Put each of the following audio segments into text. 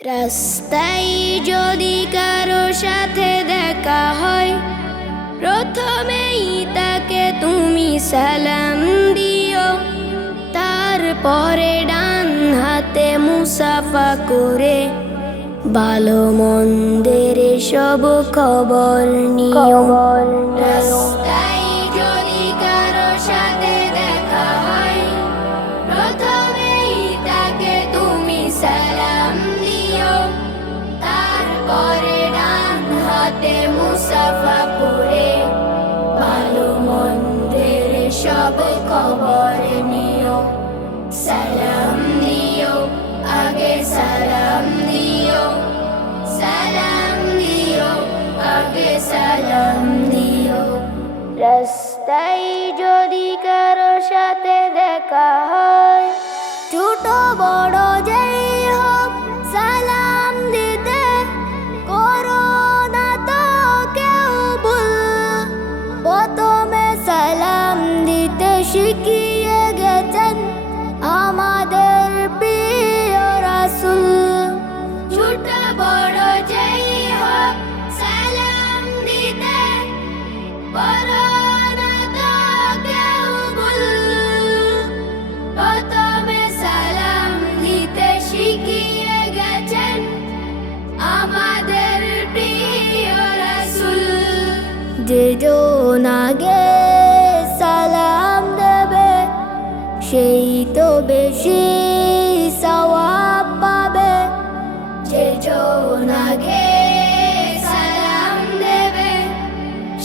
রাস্তায় যদি কারো সাথে দেখা হয়, প্রথমেই তাকে তুমি সালাম দিও। তারপরে ডান হাতে মুসাফা করে ভালো মন্দের সব খবর নিও। রাস্তায় যদি কারো সাথে দেখা হয়, প্রথমেই তাকে তুমি সালাম দিও। তারপরে ডান হাতে মুসাফা করে ভালো মন্দের সব খবর নিও। সালাম দিও, আগে সালাম দিও। সালাম দিও, আগে সালাম দিও। রাস্তায় যদি কারো সাথে দেখা হয়, ছোট বড় যেই হোক সালাম দিতে করো না তো কেউ ভুল। প্রথমে সালাম দিতে শিখিয়ে গেছেন আমাদের প্রিয় রাসূল। ছোট বড় যেই হোক সালাম দিতে করো না তো কেউ ভুল। প্রথমে সালাম দিতে শিখিয়ে গেছেন আমাদের প্রিয় রাসূল। যেজন আগে সালাম দেবে সেই তো বেশি সওয়াব পাবে। যেজন আগে সালাম দেবে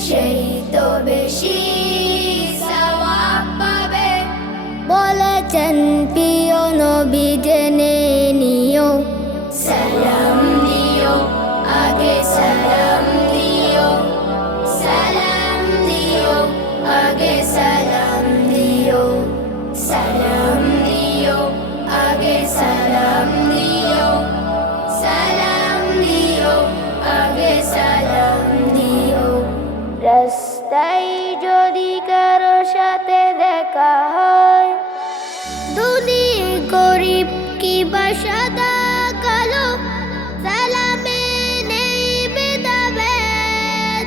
সেই তো বেশি সওয়াব পাবে। বলেছেন প্রিয় নবী জেনে নিও। সালাম দিও, আগে সালাম দিও। সালাম দিও, আগে সালাম দিও। সালাম দিও, আগে সালাম দিও। সালাম দিও, আগে সালাম দিও। রাস্তায় যদি কারো সাথে দেখা হয়, ধনী গরিব কিংবা সাদা কালো, সালামে নেই ভেদাভেদ।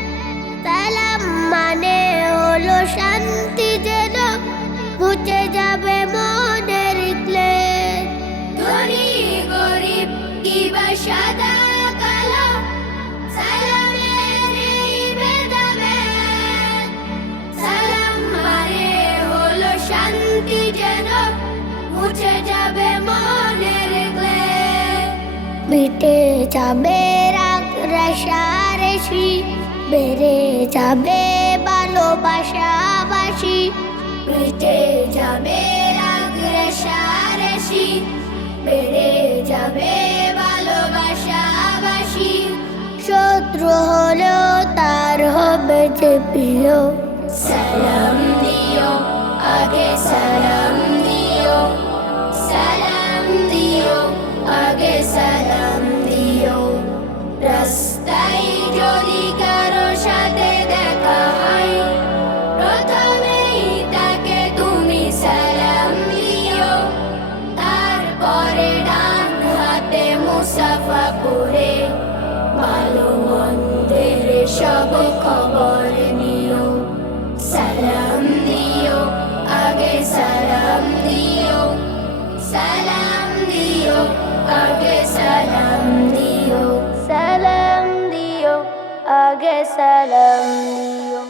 সালাম মানে হলো শান্তি, যেন মুছে যাবে মনের ক্লেদ। ধনী গরিব কিংবা সাদা কালো, সালামে নেই ভেদাভেদ। সালাম মানে হলো শান্তি, যেন মুছে যাবে মনের ক্লেদ। মিটে যাবে রাগ রেশারেশি, বেড়ে যাবে ভালোবাসাবাসি। মিটে যাবে রাগ রেশারেশি, বেড়ে যাবে ভালোবাসাবাসি। শত্রু হলেও তার হবে যে প্রিয়। সালাম দিও, আগে সালাম দিও। সালাম দিও, আগে সালাম দিও। রাস্তায় যদি কারো সাথে দেখা হয়, প্রথমেই তাকে তুমি সালাম দিও। তারপরে ডান হাতে মুসাফা করে ভালো মন্দের সব খবর নিও। সালাম দিও, আগে সালাম দিও। সালাম দিও, আগে সালাম দিও। সালাম দিও, আগে সালাম দিও।